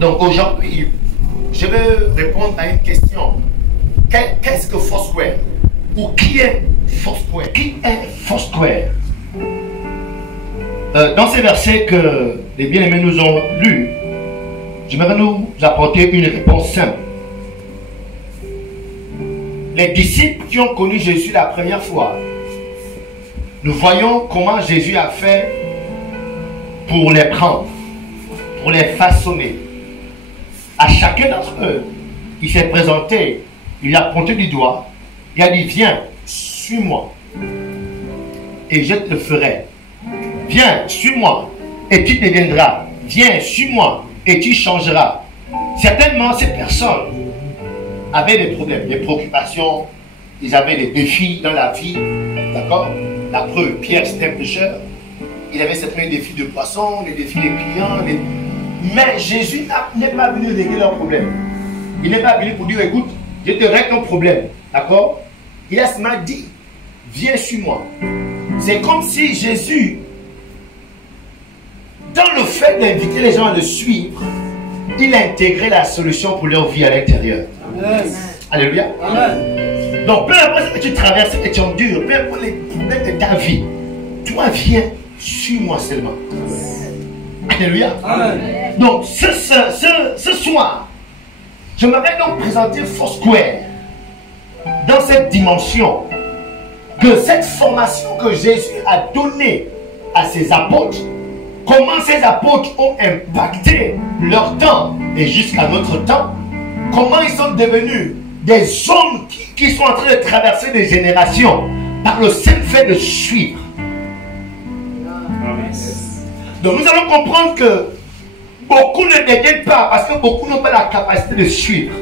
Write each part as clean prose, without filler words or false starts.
Donc aujourd'hui, je vais répondre à une question. Qu'est-ce que Foursquare? Ou qui est Foursquare? Qui est Foursquare? Dans ces versets que les bien-aimés nous ont lus, j'aimerais nous apporter une réponse simple. Les disciples qui ont connu Jésus la première fois, nous voyons comment Jésus a fait pour les prendre, pour les façonner. À chacun d'entre eux, il s'est présenté, il a pointé du doigt, il a dit, viens, suis-moi, et je te ferai. Viens, suis-moi, et tu deviendras. Viens, suis-moi, et tu changeras. Certainement, ces personnes avaient des problèmes, des préoccupations, ils avaient des défis dans la vie, d'accord? La preuve, Pierre, c'était un pécheur. Il avait certains défis de poisson, des défis des clients. Mais Jésus n'est pas venu régler leurs problèmes. Il n'est pas venu pour dire, écoute, je te règle ton problème, d'accord? Il a seulement dit, viens, suis-moi. C'est comme si Jésus, dans le fait d'inviter les gens à le suivre, il a intégré la solution pour leur vie à l'intérieur. Alléluia. Amen. Donc, peu importe ce que tu traverses, que tu endures, peu importe les problèmes de ta vie, toi viens, suis-moi seulement. Alléluia. Amen. Donc, ce soir, je m'avais donc présenté Foursquare dans cette dimension de cette formation que Jésus a donnée à ses apôtres. Comment ces apôtres ont impacté leur temps et jusqu'à notre temps. Comment ils sont devenus des hommes qui sont en train de traverser des générations par le seul fait de suivre. Donc nous allons comprendre que beaucoup ne deviennent pas parce que beaucoup n'ont pas la capacité de suivre.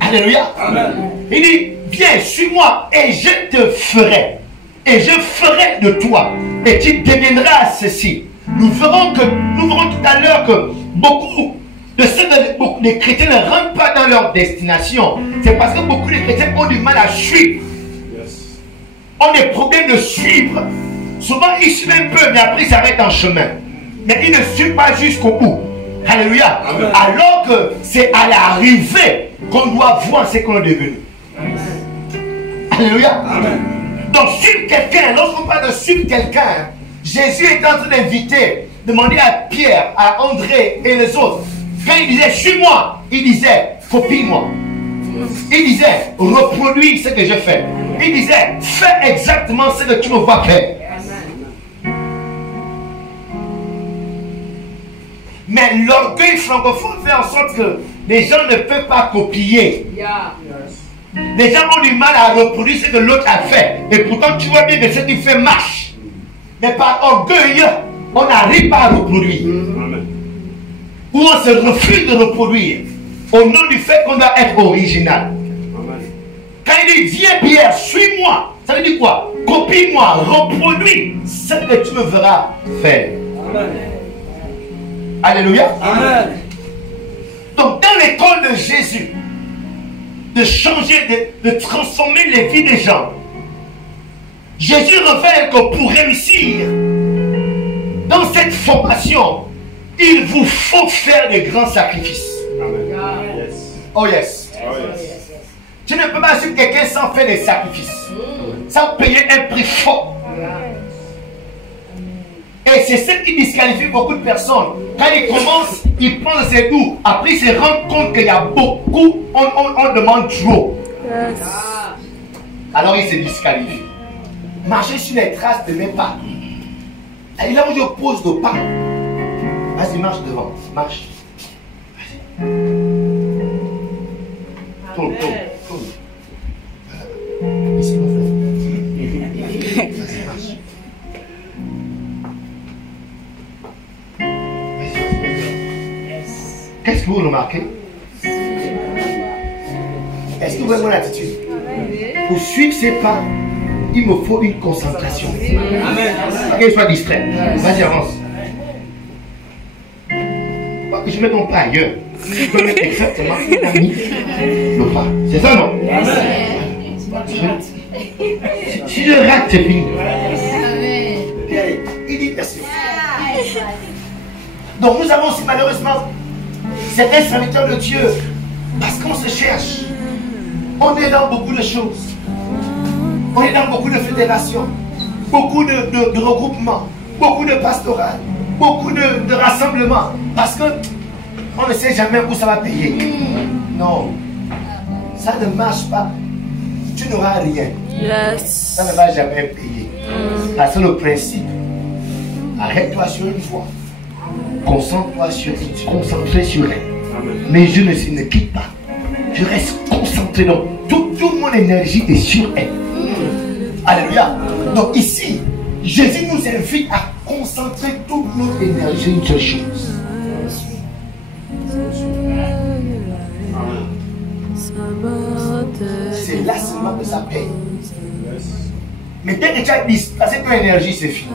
Alléluia. Amen. Il dit, viens, suis-moi et je te ferai. Et je ferai de toi. Et tu deviendras ceci. Nous verrons tout à l'heure que beaucoup des chrétiens ne rentrent pas dans leur destination. C'est parce que beaucoup de chrétiens ont du mal à suivre. Ont des problèmes de suivre. Souvent ils suivent un peu, mais après ils s'arrêtent en chemin. Mais ils ne suivent pas jusqu'au bout. Alléluia. Amen. Alors que c'est à l'arrivée qu'on doit voir ce qu'on est devenu. Alléluia. Amen. Donc suivre quelqu'un, lorsqu'on parle de suivre quelqu'un, Jésus est en train d'inviter, demander à Pierre, à André et les autres. Quand il disait suis-moi, il disait copie-moi. Il disait reproduis ce que je fais. Il disait fais exactement ce que tu me vois faire. Mais l'orgueil francophone fait en sorte que les gens ne peuvent pas copier. Les gens ont du mal à reproduire ce que l'autre a fait. Et pourtant tu vois bien que ce qu'il fait marche. Mais par orgueil, on n'arrive pas à reproduire. Ou on se refuse de reproduire. Au nom du fait qu'on doit être original. Quand il dit viens Pierre, suis-moi, ça veut dire quoi? Copie-moi, reproduis ce que tu me verras faire. Amen. Alléluia. Amen. Donc dans l'école de Jésus, de changer, de transformer les vies des gens, Jésus révèle que pour réussir dans cette formation, il vous faut faire des grands sacrifices. Amen. Oh yes. Oh yes. Tu ne peux pas suivre quelqu'un sans faire des sacrifices, sans payer un prix fort. Et c'est ce qui disqualifie beaucoup de personnes. Quand ils commencent, ils pensent c'est tout. Après, ils se rendent compte qu'il y a beaucoup, on demande trop. Alors, ils se disqualifient. Marcher sur les traces de mes pas. Et là où je pose le pas, vas-y, marche devant. Marche. Vas-y. Tourne. Ici, mon frère. Vas-y, marche. Qu'est-ce que vous remarquez? Est-ce que vous voyez mon attitude? Pour suivre ces pas, il me faut une concentration. Amen. Pas que je sois distrait. Vas-y, avance. Pas que je mette mon pas ailleurs. Je peux mettre exactement où tu as mis le pas. C'est ça, non? Si je rate, c'est fini. Il dit merci. Donc nous avons aussi malheureusement certains serviteurs de Dieu, parce qu'on se cherche. On est dans beaucoup de choses. On est dans beaucoup de fédérations, beaucoup de regroupements, beaucoup de pastorales, beaucoup de rassemblements. Parce que on ne sait jamais où ça va payer. Non, ça ne marche pas. Tu n'auras rien. Yes. Ça ne va jamais payer. Parce que le principe, arrête-toi sur une fois. Concentre-toi sur elle. Mais je ne quitte pas. Je reste concentré. Donc, toute mon énergie est sur elle. Alléluia. Donc ici, Jésus nous invite à concentrer toute notre énergie sur une seule chose. C'est là seulement que ça paye. Mais dès que tu as dispersé ton énergie, c'est fini.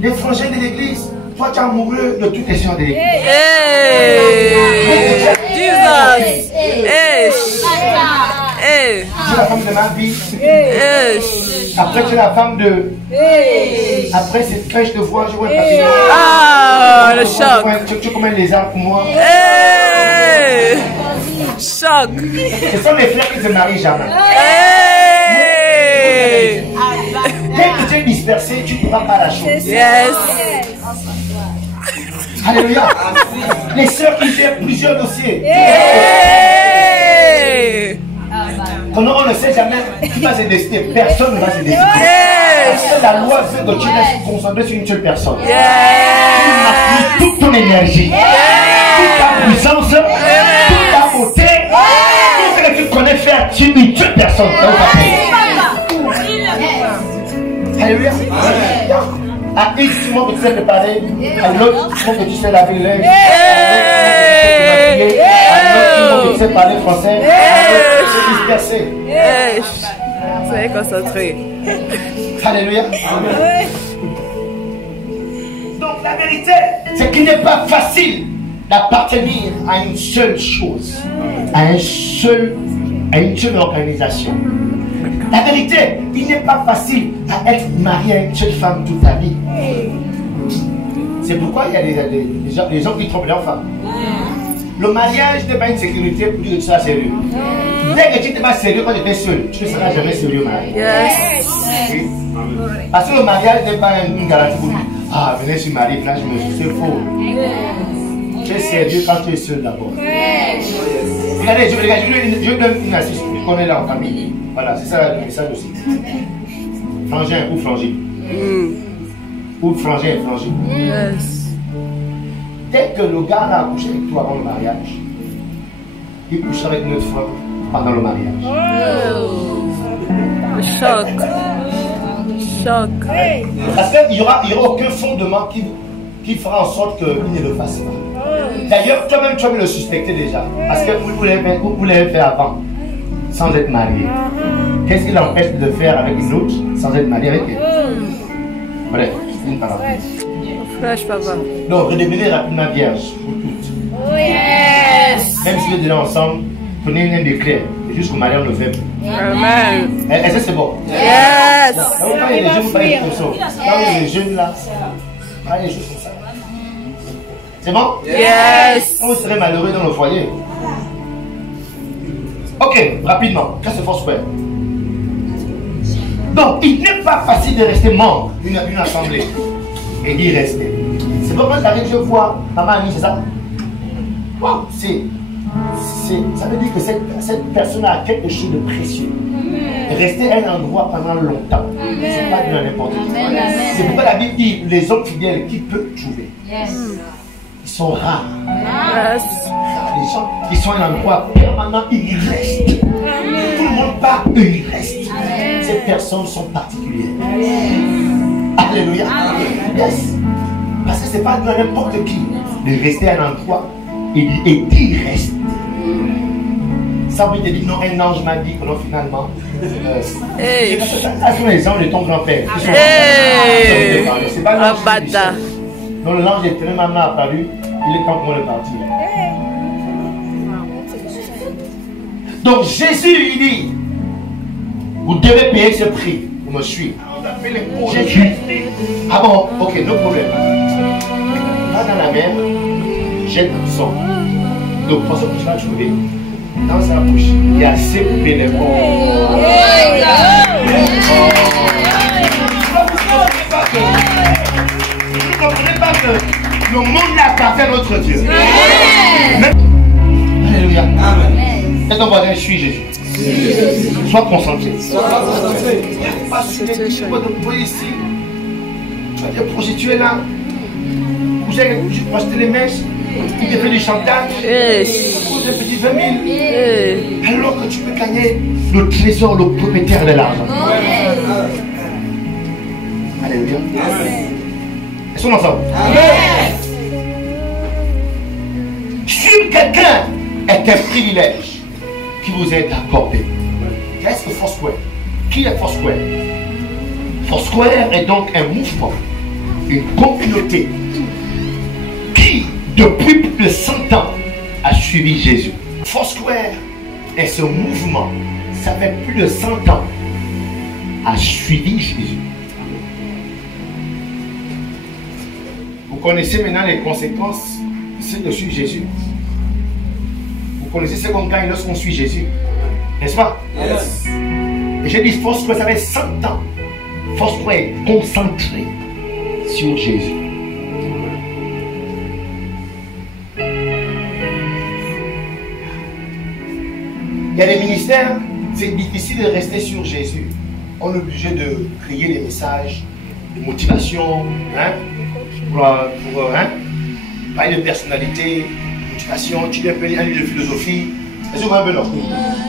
Les frangins de l'église, toi tu es amoureux de toutes les sœurs de l'église. Hey! Jesus! Hey! Hey! Tu es la femme de ma vie. Hey! Après tu es la femme de... Après c'est quand je te vois, je vois le papier. Ah, le choc! Tu es comme un lézard pour moi. Hey! Choc! Ce sont les frères qui ne se marient jamais. Hey! Dès que tu es dispersé, tu ne pourras pas la chose. Yes! Alléluia. Les sœurs qui gèrent plusieurs dossiers. Hey! Quand on ne sait jamais qui va se décider, personne ne va se décider. Yes! Parce que la loi veut que tu restes concentré sur une seule personne. Tu Yes! maximises toute ton énergie, toute ta puissance, toute ta beauté, tout ce que tu connais faire sur une seule personne. Alléluia. À une, tu montres que tu sais préparer. À l'autre, tu montres que tu sais laver les lèvres. À l'autre, tu montres que tu sais parler français. À l'autre, tu sais disperser. Hey! Soyez concentrés. Alléluia. Donc la vérité, c'est qu'il n'est pas facile d'appartenir à une seule chose, à une seule organisation. La vérité, il n'est pas facile à être marié à une seule femme toute ta vie. C'est pourquoi il y a des gens qui trompent leurs femmes. Le mariage n'est pas une sécurité pour dire que tu sois sérieux. Dès que tu n'es pas sérieux quand tu es seul, tu ne seras jamais sérieux marié. Yes! Parce que le mariage n'est pas une garantie pour dire ah, venez, je suis marié, là, c'est faux. Tu es sérieux quand tu es seul d'abord. Regardez, je vous donne une astuce qu'on est là en famille. Voilà, c'est ça le message aussi. Frangin ou frangine. Ou frangin et frangine. Yes! Dès que le gars a accouché avec toi avant le mariage, il couchera avec notre femme pendant le mariage. Le choc! Choc! Parce qu'il n'y aura aucun fondement qui fera en sorte qu'il ne le fasse pas. D'ailleurs, toi-même, tu vas le suspecter déjà. Parce que vous l'avez fait avant, sans être marié. Qu'est-ce qui l'empêche de le faire avec une autre, sans être marié avec elle? Bref, c'est une parenthèse. Fresh, papa. Donc, redevenez rapidement vierge pour toutes. Yes! Même si vous êtes déjà ensemble, prenez un décret. Et jusqu'au mariage, on le fait. Amen! Est-ce que c'est bon? Yes! Quand vous parlez des jeunes, vous parlez comme ça. Quand vous les jeunes là, parlez des choses comme ça. C'est bon? Yes! Quand vous serez malheureux dans le foyer. Ok, rapidement. Qu'est-ce que c'est force frère? Donc, il n'est pas facile de rester membre d'une assemblée et d'y rester. C'est pourquoi j'arrive, je vois maman Annie, c'est ça? Wow, ça veut dire que cette personne a quelque chose de précieux. Rester à un endroit pendant longtemps, c'est pas de n'importe qui. C'est pourquoi la Bible dit les hommes fidèles qui peuvent trouver. Ils sont rares. Yes! Les gens qui sont à un endroit permanent, ils restent. Tout le monde part, eux ils restent. Ces personnes sont particulières. Alléluia. Yes. Parce que c'est pas de n'importe qui de rester à un endroit et d'y rester. Ça vous dit non, un ange m'a dit que non, finalement. Hey! Ça sont les anges de ton grand-père. Hey! C'est pas l'ange. Abada! Donc l'ange d'éternel maman a apparu, il est temps pour moi de partir. Donc Jésus il dit, vous devez payer ce prix pour me suivre. Jésus. Ah bon, ok, no problème. va dans la mer, jette le sang. Le poisson que tu vas trouver dans sa bouche, il y a assez bénévole. Vous ne comprenez pas que le monde appartient à notre Dieu. Alléluia. Amen. Et ton voisin, je suis Jésus. Sois concentré. Pas sur les people de poids ici. Tu as des projets, tu es là. Vous avez projeté les mèches. Tu te fais du chantage. Pour des petits 20 000. Alors que tu peux gagner le trésor, le propriétaire de l'argent. Alléluia. Ils sont ensemble. Si quelqu'un est un privilège qui vous est accordé, qu'est-ce que Foursquare? Qui est Foursquare? Foursquare est donc un mouvement, une communauté qui, depuis plus de 100 ans, a suivi Jésus. Foursquare est ce mouvement, ça fait plus de 100 ans, a suivi Jésus. Vous connaissez maintenant les conséquences de suivre Jésus. Vous connaissez ce qu'on gagne lorsqu'on suit Jésus. N'est-ce pas? Yes. Et j'ai dit Foursquare, ça fait 100 ans. Foursquare est concentré sur Jésus. Il y a des ministères, c'est difficile de rester sur Jésus. On est obligé de crier des messages de motivation, pour parler de personnalité, de motivation, tu dois appeler un livre de philosophie. Est-ce que vous avez un peu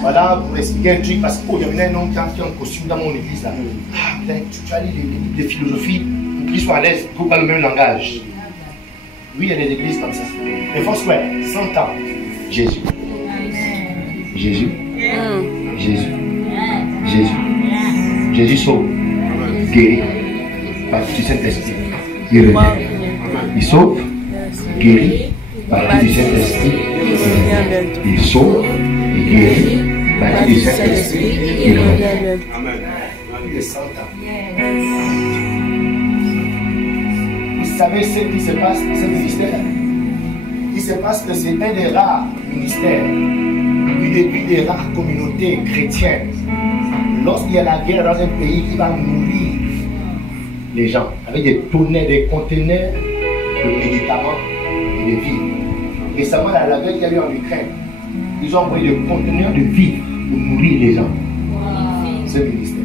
voilà, pour expliquer un truc, parce qu'il y a un homme qui est en costume dans mon église là. Ah, tu as lu les livres de philosophie pour qu'ils soient à l'aise, pour parler le même langage. Oui, il y a des églises comme ça. Mais Foursquare, 100 ans, Jésus. Jésus. Jésus. Jésus. Jésus sauve, guérit, partie du Saint-Esprit. Il redonne. Il sauve, guérit, partie du Saint-Esprit. Il sauve, il guérit, partie du Saint-Esprit. Il redonne. Amen. Plus de 100 ans. Vous savez ce qui se passe dans ce ministère? Il se passe que c'est un des rares ministères, une des rares communautés chrétiennes. Lorsqu'il y a la guerre dans un pays qui va nourrir les gens avec des tonnes, des conteneurs de médicaments et de vivres. Récemment, la guerre qu'il y a eu en Ukraine, ils ont envoyé des conteneurs de vivres pour nourrir les gens. Ce ministère.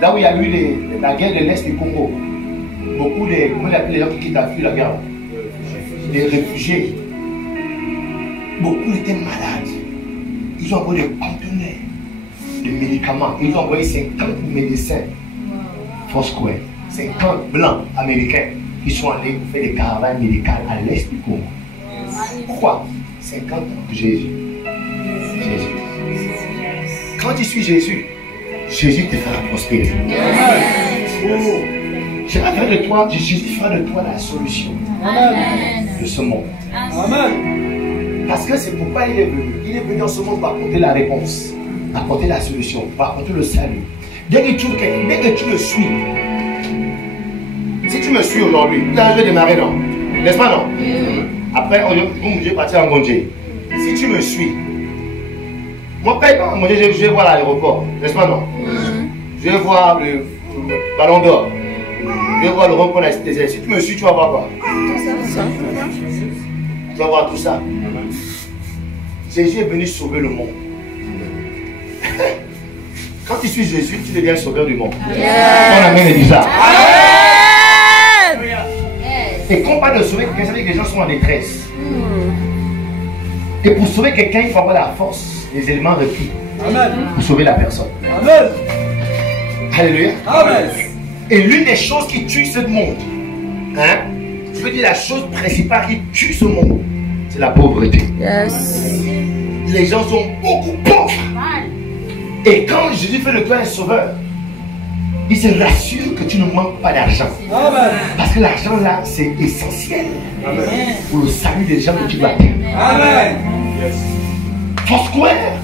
Là où il y a eu la guerre de l'Est du Congo, beaucoup de, comment on appelle les gens qui quittent la guerre, des réfugiés, beaucoup étaient malades. Ils ont envoyé des conteneurs de médicaments. Ils ont envoyé 50 médecins. Foursquare, 50 blancs américains qui sont allés faire des caravanes médicales à l'est du Congo. Pourquoi? 50 ans de Jésus. Jésus. Quand tu suis Jésus, Jésus te fera prospérer. Je vais faire de toi, Jésus fera de toi la solution de ce monde. Amen. Parce que c'est pourquoi il est venu. Il est venu dans ce monde pour apporter la réponse, apporter la solution, pour apporter le salut. Dès que tu le suis, si tu me suis aujourd'hui, tu as démarré, non? N'est-ce pas, non? Après, je vais partir en congé. Si tu me suis, moi, quand je vais voir l'aéroport, n'est-ce pas, non? Je vais voir le ballon d'or. Je vais voir le rond-point de la cité. Si tu me suis, tu vas voir quoi? Tu vas voir tout ça. Jésus est venu sauver le monde. Quand tu suis Jésus, tu deviens le sauveur du monde. Ton amen est bizarre. Et quand on parle de sauver quelqu'un, ça veut dire que les gens sont en détresse. Et pour sauver quelqu'un, il faut avoir la force, les éléments requis pour sauver la personne. Amen. Alléluia. Amen. Et l'une des choses qui tue ce monde, je veux dire la chose principale qui tue ce monde, c'est la pauvreté. Yes. Les gens sont beaucoup pauvres. Et quand Jésus fait de toi un sauveur, il se rassure que tu ne manques pas d'argent. Parce que l'argent là, c'est essentiel pour le salut des gens que tu dois atteindre. Amen. Foursquare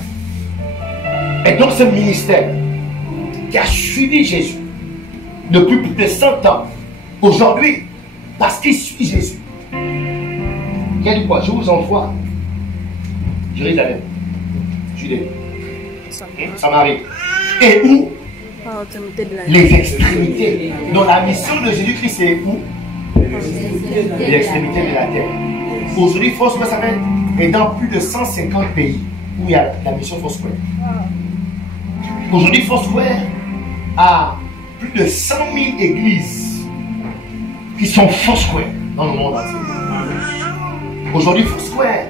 est donc ce ministère qui a suivi Jésus depuis plus de 100 ans. Aujourd'hui, Parce qu'il suit Jésus. Il a dit quoi? Je vous envoie. Jérusalem, Judée, Samarie. Et où? Les extrémités. Donc la mission de Jésus-Christ, c'est où? Les extrémités de la terre. Aujourd'hui, Foursquare est dans plus de 150 pays où il y a la mission Foursquare. Aujourd'hui, Foursquare a plus de 100 000 églises qui sont Foursquare dans le monde entier. Aujourd'hui, Foursquare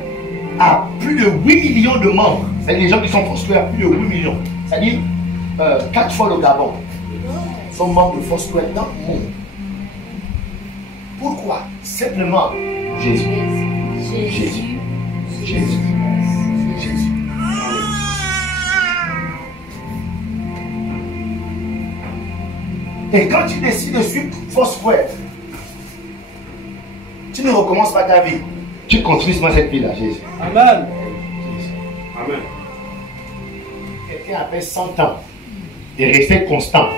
a plus de 8 millions de membres. C'est-à-dire les gens qui sont Foursquare, plus de 8 millions. C'est-à-dire 4 fois le Gabon sont membres de Foursquare dans le monde. Pourquoi? Simplement Jésus. Jésus. Jésus. Jésus. Et quand tu décides de suivre Foursquare, tu ne recommences pas ta vie. Tu continues dans cette vie-là, Jésus. Amen. Jésus. Amen. Quelqu'un après 100 ans et rester constant.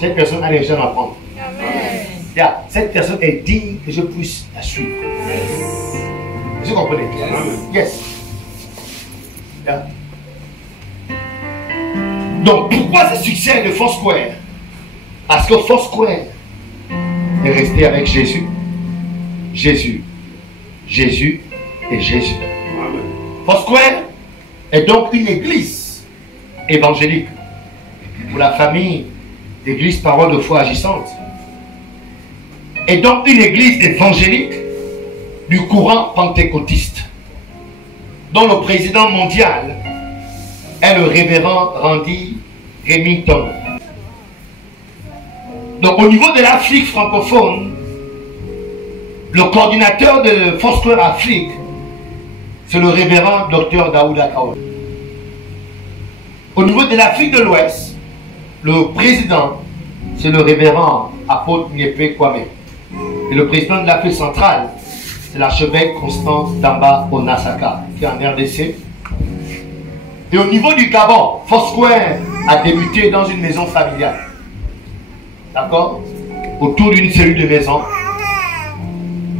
Cette personne a des gens à prendre. Amen. Yeah, cette personne est digne que je puisse la suivre. Vous comprenez? Yes. Yeah. Donc pourquoi ce succès de Foursquare? Parce que Foursquare est resté avec Jésus. Jésus. Jésus et Jésus. Foursquare est donc une église évangélique pour la famille d'église Parole de Foi Agissante. Et donc une église évangélique du courant pentecôtiste, dont le président mondial est le révérend Randy Remington. Donc au niveau de l'Afrique francophone, le coordinateur de Foursquare Afrique, c'est le révérend Dr Daouda Kaola. Au niveau de l'Afrique de l'Ouest, le président, c'est le révérend Apôtre Nyepe Kwame. Et le président de l'Afrique centrale, c'est l'archevêque Constant Damba Onasaka, qui est en RDC. Et au niveau du Gabon, Foursquare a débuté dans une maison familiale. D'accord? Autour d'une cellule de maison.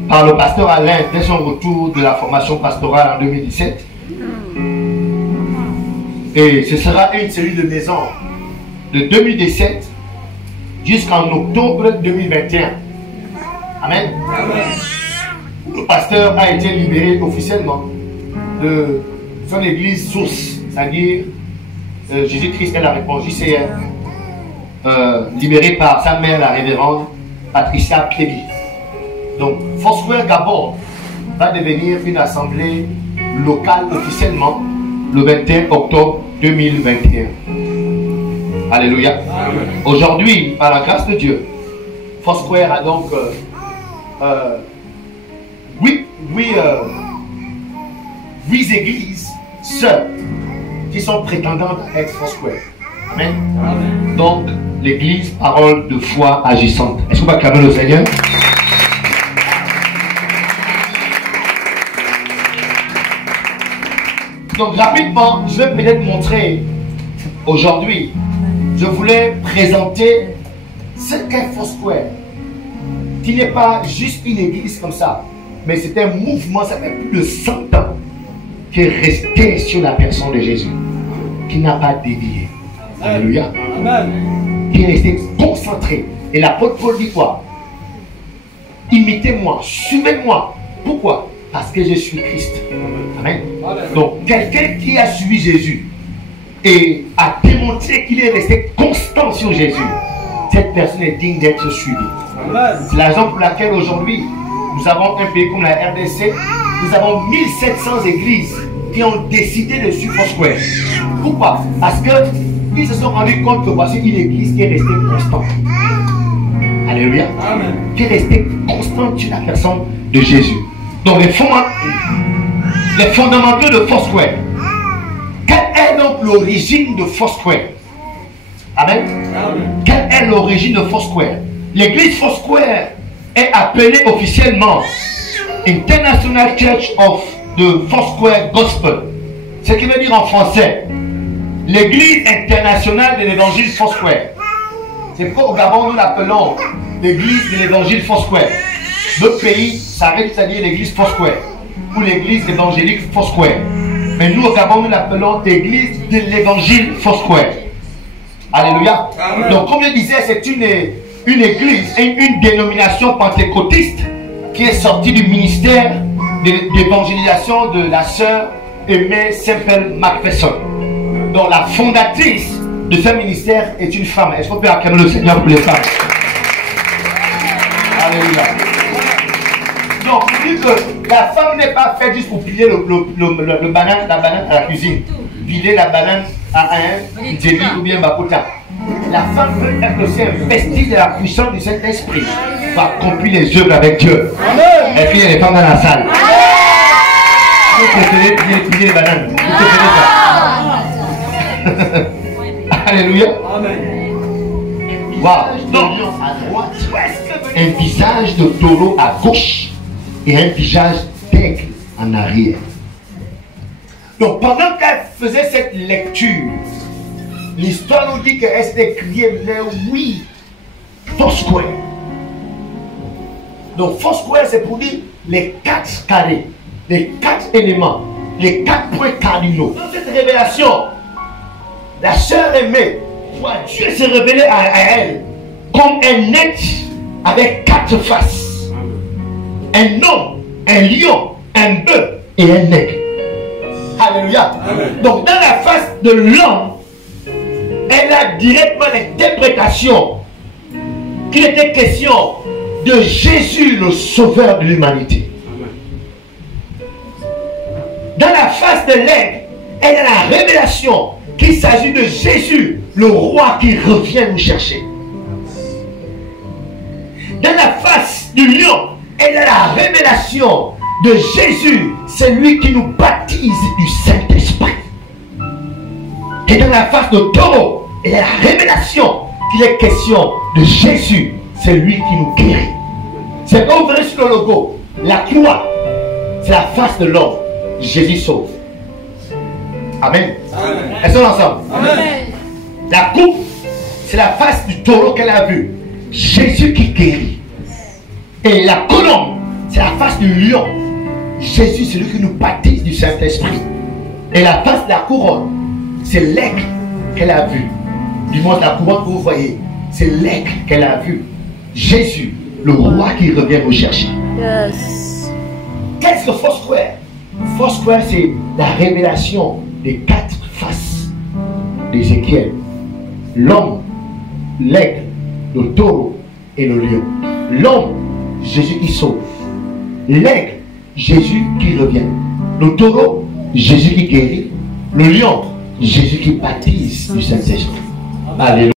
Par le pasteur Alain, dès son retour de la formation pastorale en 2017. Et ce sera une cellule de maison de 2017 jusqu'en octobre 2021. Amen. Amen. Le pasteur a été libéré officiellement de son église source, c'est-à-dire Jésus-Christ est la réponse, JCR, libéré par sa mère, la révérende Patricia Kébi. Donc, Foursquare Gabon va devenir une assemblée locale officiellement le 21 octobre 2021. Alléluia. Aujourd'hui, par la grâce de Dieu, Foursquare a donc 8 églises sœurs qui sont prétendantes à être Foursquare. Amen. Amen. Donc, l'église Parole de Foi Agissante. Est-ce qu'on va acclamer le Seigneur? Donc rapidement, je vais peut-être montrer aujourd'hui, je voulais présenter ce qu'est Foursquare, qui n'est pas juste une église comme ça, mais c'est un mouvement, ça fait plus de 100 ans, qui est resté sur la personne de Jésus, qui n'a pas dévié. Alléluia. Qui est resté concentré. Et l'apôtre Paul dit quoi? Imitez-moi, suivez-moi. Pourquoi? Parce que je suis Christ. Amen. Donc, quelqu'un qui a suivi Jésus et a démontré qu'il est resté constant sur Jésus, cette personne est digne d'être suivie. C'est la raison pour laquelle aujourd'hui, nous avons un pays comme la RDC, nous avons 1700 églises qui ont décidé de suivre Foursquare. Pourquoi? Parce qu'ils se sont rendus compte que voici une église qui est restée constante. Alléluia. Qui est restée constante sur la personne de Jésus. Donc les fondamentaux de Foursquare. Quelle est donc l'origine de Foursquare? Amen. Amen. Quelle est l'origine de Foursquare? L'église Foursquare est appelée officiellement International Church of the Foursquare Gospel. Ce qui veut dire en français, l'église internationale de l'évangile Foursquare. C'est pourquoi au Gabon nous l'appelons l'église de l'évangile Foursquare. D'autres pays s'arrêtent à dire l'église Foursquare ou l'église évangélique Foursquare. Mais nous au Gabon, nous l'appelons l'église de l'évangile Foursquare. Alléluia. Amen. Donc comme je disais, c'est une église, une dénomination pentecôtiste qui est sortie du ministère d'évangélisation de la sœur Aimée Semple McPherson. Donc la fondatrice de ce ministère est une femme. Est-ce qu'on peut acclamer le Seigneur pour les femmes? Alléluia. Donc, je dis que la femme n'est pas faite juste pour piler la banane à la cuisine. Piler la banane à un débit ou bien bakota. La femme peut être aussi investie de la puissance du Saint-Esprit pour accomplir les œuvres avec Dieu. Amen. Et puis il y a les femmes dans la salle. Vous préférez piler les bananes. Vous préférez ça. Alléluia. Amen. Wow. Donc, à droite, un visage de taureau à gauche et un visage d'aigle en arrière. Donc, pendant qu'elle faisait cette lecture, l'histoire nous dit qu'elle s'est criée, mais oui, Foursquare. Donc, Foursquare, c'est pour dire les 4 carrés, les 4 éléments, les 4 points cardinaux. Dans cette révélation, la sœur Aimée, Dieu s'est révélé à elle comme un être avec 4 faces. Un homme, un lion, un bœuf et un aigle. Alléluia. Amen. Donc dans la face de l'homme, elle a directement l'interprétation qu'il était question de Jésus, le sauveur de l'humanité. Dans la face de l'aigle, elle a la révélation qu'il s'agit de Jésus, le roi qui revient nous chercher. Dans la face du lion, elle a la révélation de Jésus, c'est lui qui nous baptise du Saint-Esprit. Et dans la face de taureau, elle a la révélation qu'il est question de Jésus, c'est lui qui nous guérit. C'est quand vous verrez sur le logo, la croix, c'est la face de l'homme. Jésus sauve. Amen. Amen. Elles sont ensemble. Amen. La coupe, c'est la face du taureau qu'elle a vu. Jésus qui guérit. Et la colombe, c'est la face du lion. Jésus, c'est lui qui nous baptise du Saint-Esprit. Et la face de la couronne, c'est l'aigle qu'elle a vu. Du moins, la couronne que vous voyez, c'est l'aigle qu'elle a vu. Jésus, le roi qui revient nous chercher. Yes. Qu'est-ce que Foursquare? Foursquare, c'est la révélation des 4 faces d'Ézéchiel. L'homme, l'aigle, le taureau et le lion. L'homme, Jésus qui sauve. L'aigle, Jésus qui revient. Le taureau, Jésus qui guérit. Le lion, Jésus qui baptise du Saint-Esprit. Alléluia.